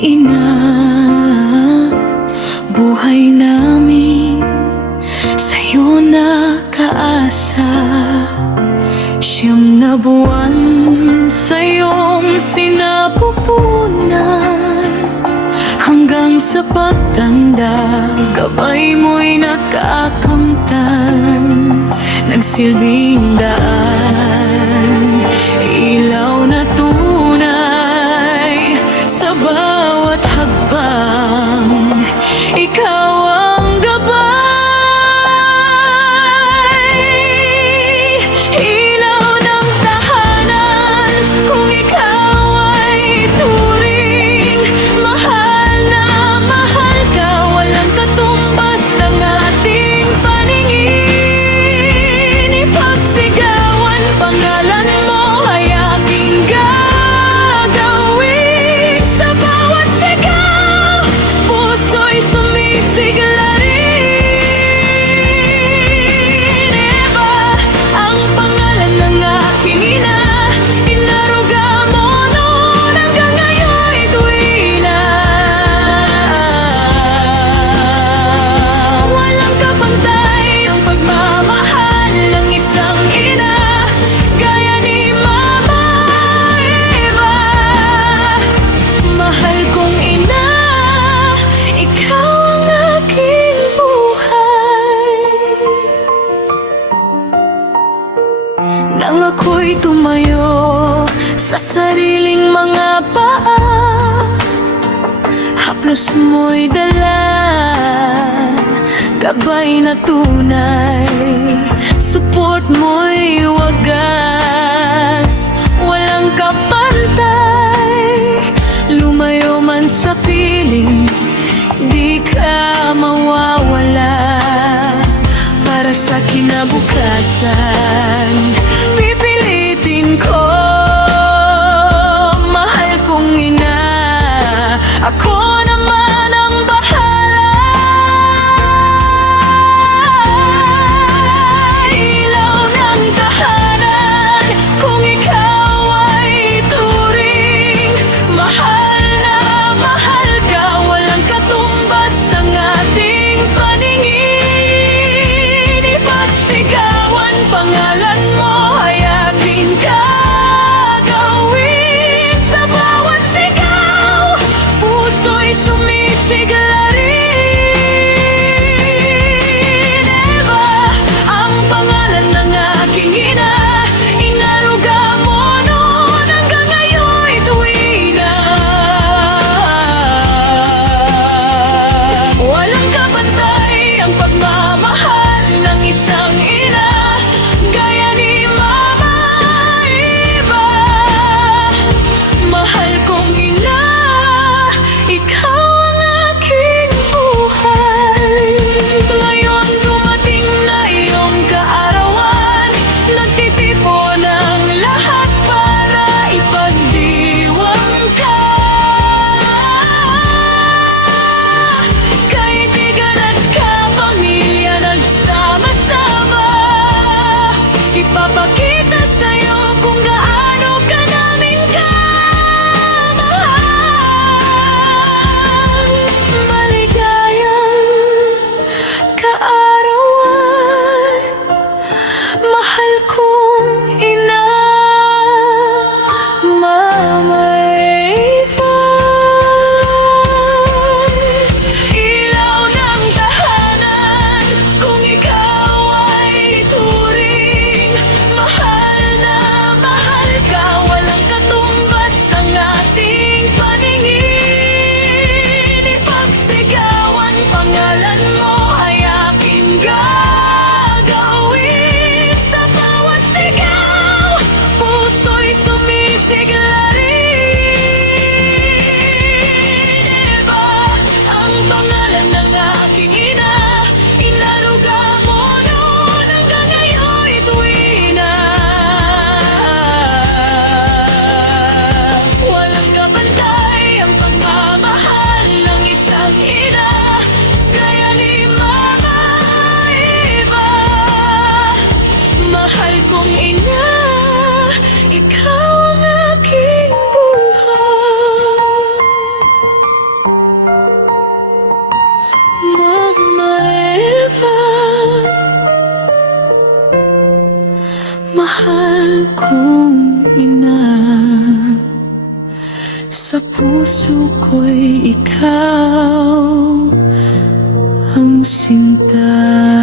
ina, buhay namin sa'yo nakaasa. Siyam na buwan sa'yong sinapupunan, hanggang sa pagtanda gabay mo'y nakakamtan. Nagsilbing daan, ilaw na tunay sa bawat hakbang. Ikaw ang gabay, ilaw ng tahanan. Kung ikaw ay turing, mahal na mahal ka. Walang katumbas ang ating paningin. Ipagsigawan pangalan mo ay aking gagawin. Sa bawat sigaw, puso'y sumisigla rin. Eva, ang pangalan ng aking ina, inaruga mo noon hanggang ngayon'y tuwi na. Walang kapantay ang pagmamahal ng isang ina, gaya ni Mama Eva. Mahal kong ina, ikaw ang aking buhay. Nang ako'y tumayo sa sariling mga paa, haplos mo'y dala, gabay na tunay. Support mo'y wagas, walang kapantay. Lumayo man sa piling, di ka mawawala. Para sa kinabukasan, pipilitin ko, mahal kong ina. Ako naman ang bahala. Ilaw ng tahanan, kung ikaw ay turing, mahal na mahal ka. Walang katumbas ang ating paningin. Ipagsigawan pangalan Sa puso ko'y ikaw ang sinta.